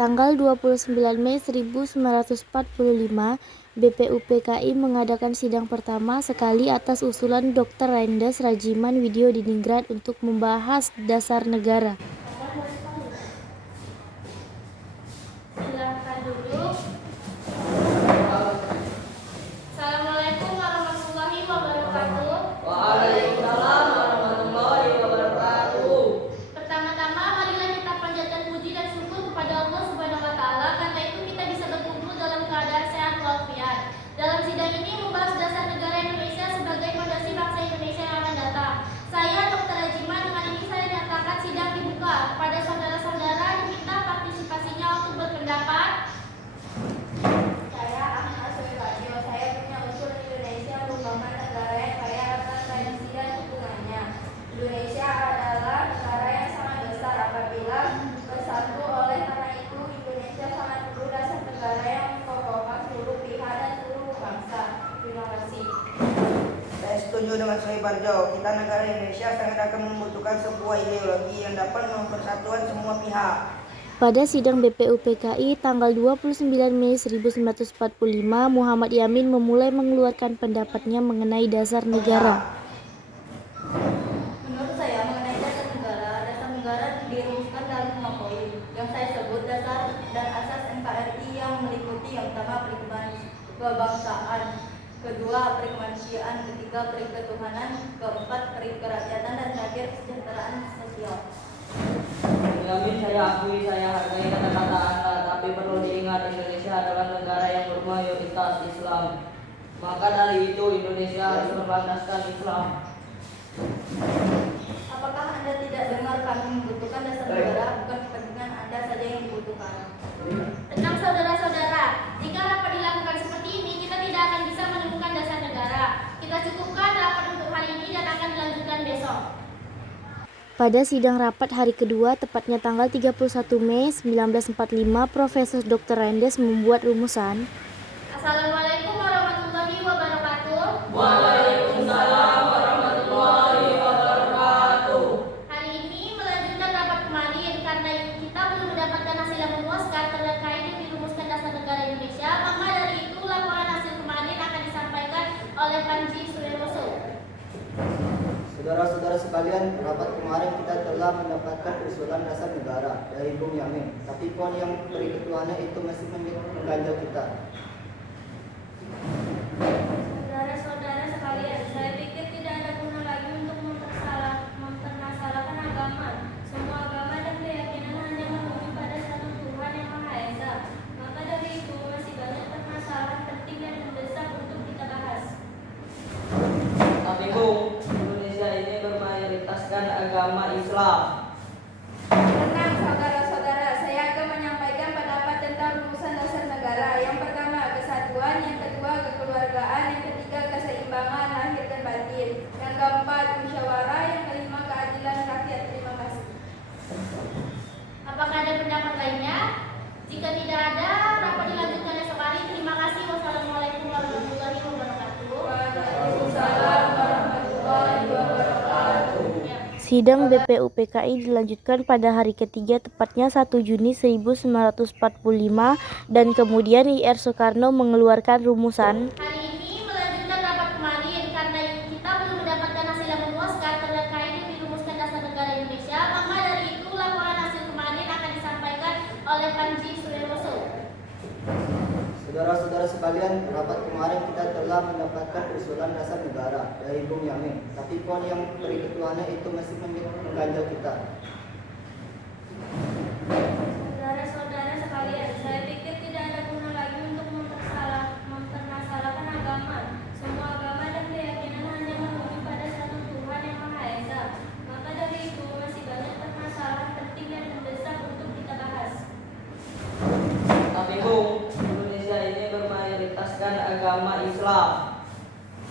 Tanggal 29 Mei 1945, BPUPKI mengadakan sidang pertama sekali atas usulan Dr. Rendes Rajiman Widyodiningrat untuk membahas dasar negara. Silakan duduk. Assalamualaikum warahmatullahi wabarakatuh. Waalaikumsalam warahmatullahi wabarakatuh. Pertama-tama marilah kita panjatkan puji dan syukur kepada Allah Subhanahu wa taala karena itu kita bisa berkumpul dalam keadaan sehat walafiat. Dalam sidang ini membahas dasar negara Indonesia sebagai fondasi bangsa Indonesia yang akan datang. Saya Dr. Rajiman, dengan ini saya nyatakan sidang dibuka. Pada saudara-saudara diminta partisipasinya untuk berpendapat. Saya Ahmad Suliwadio. Saya punya usul Indonesia merupakan negara yang kaya akan tradisi dan hubungannya. Indonesia adalah negara yang sangat besar apabila bersatu. Oleh karena itu, Indonesia sangat perlu dasar negara yang menkokohkan seluruh pihak dan seluruh bangsa. Terima kasih. Saya setuju dengan Sohib Barjo. Kita negara Indonesia sangat akan membutuhkan sebuah ideologi yang dapat mempersatukan semua pihak. Pada sidang BPUPKI tanggal 29 Mei 1945, Muhammad Yamin memulai mengeluarkan pendapatnya mengenai dasar negara. Menurut saya mengenai dasar negara dirumuskan dalam 5 poin yang saya sebut dasar dan asas NKRI yang meliputi yang pertama kebangsaan, kedua perikemanusiaan, ketiga periketuhanan, keempat perikerakyatan, dan terakhir kesejahteraan sosial. Yamin, saya akui, saya hargai kata-kata Anda, tapi perlu diingat Indonesia adalah negara yang bermayoritas Islam. Maka dari itu Indonesia harus berlandaskan Islam. Apakah Anda tidak dengar kami membutuhkan dasar negara? Bukan kepentingan Anda saja yang dibutuhkan. Tenang saudara-saudara, jika rapat dilakukan seperti ini, kita tidak akan bisa menemukan dasar negara. Kita cukupkan rapat untuk hari ini dan akan dilanjutkan besok. Pada sidang rapat hari kedua, tepatnya tanggal 31 Mei 1945, Profesor Dr. Rendes membuat rumusan. Assalamualaikum warahmatullahi wabarakatuh. Waalaikumsalam warahmatullahi wabarakatuh. Hari ini melanjutkan rapat kemarin karena kita belum mendapatkan hasil yang memuaskan terkait yang dirumuskan dasar negara Indonesia. Maka dari itu laporan hasil kemarin akan disampaikan oleh Panji Sulewoso. Saudara-saudara sekalian, rapat kemarin kita telah mendapatkan usulan dasar negara dari Bung Yamin, tapi poin yang periketuhanan itu masih mengganjal kita. Saudara-saudara sekalian, saya pikir tidak ada guna lagi untuk mempermasalahkan agama. Semua agama dan keyakinan hanya menuju pada satu Tuhan yang Maha Esa. Maka dari itu masih banyak permasalahan penting dan mendesak untuk kita bahas. Tapi Bung, Indonesia ini bermayoritaskan agama Islam. Tenang saudara-saudara, saya akan menyampaikan pendapat tentang rumusan dasar negara. Yang pertama kesatuan, yang kedua kekeluargaan, yang ketiga keseimbangan lahir dan batin, yang keempat musyawarah, yang kelima keadilan rakyat. Terima kasih. Apakah ada pendapat lainnya? Jika tidak ada, rapat dilanjutkan esok hari. Terima kasih. Wassalamualaikum warahmatullahi wabarakatuh. Waalaikumsalam warahmatullahi wabarakatuh. Sidang BPUPKI dilanjutkan pada hari ketiga, tepatnya 1 Juni 1945, dan kemudian IR Soekarno mengeluarkan rumusan. Hari ini melanjutkan rapat kemarin karena kita belum mendapatkan hasil yang memuaskan terkait yang dirumuskan dasar negara Indonesia. Maka dari itu laporan hasil kemarin akan disampaikan oleh Panji Sulewoso. Saudara-saudara sekalian, rapat kemarin kita telah mendapatkan usulan dasar negara dari Bung Yamin, tapi poin yang periketuhanan itu masih mengganjal kita. Saudara-saudara sekalian, saya pikir tidak ada guna lagi untuk mempermasalahkan agama. Semua agama dan keyakinan hanya menuju pada satu Tuhan yang Maha Esa. Maka dari itu masih banyak permasalahan penting dan mendesak untuk kita bahas. Tapi Bung, Indonesia ini bermayoritaskan agama Islam.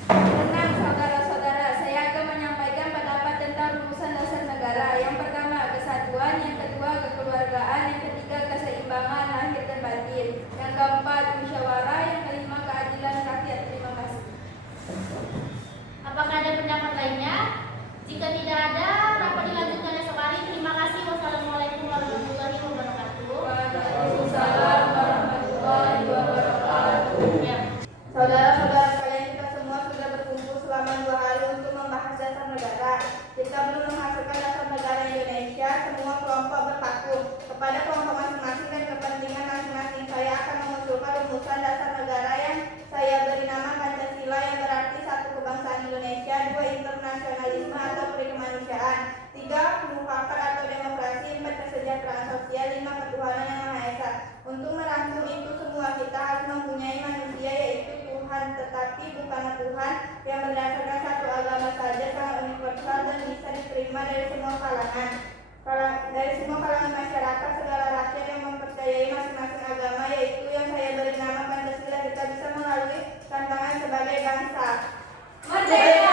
Tenang saudara-saudara, saya akan menyampaikan pendapat tentang rumusan dasar negara. Yang pertama kesatuan, yang kedua kekeluargaan, yang ketiga keseimbangan lahir dan batin, yang keempat musyawarah, yang kelima keadilan rakyat. Terima kasih. Apakah ada pendapat lainnya? Jika tidak ada, rapat dilanjutkan esok hari. Terima kasih. Wassalamualaikum warahmatullahi wabarakatuh. Waalaikumsalam Tuhan, tetapi bukanlah Tuhan yang berdasarkan satu agama saja, sangat universal dan bisa diterima dari semua kalangan. Dari semua kalangan masyarakat, segala rakyat yang mempercayai masing-masing agama, yaitu yang saya beri nama Pancasila, kita bisa melalui tantangan sebagai bangsa. Merdeka!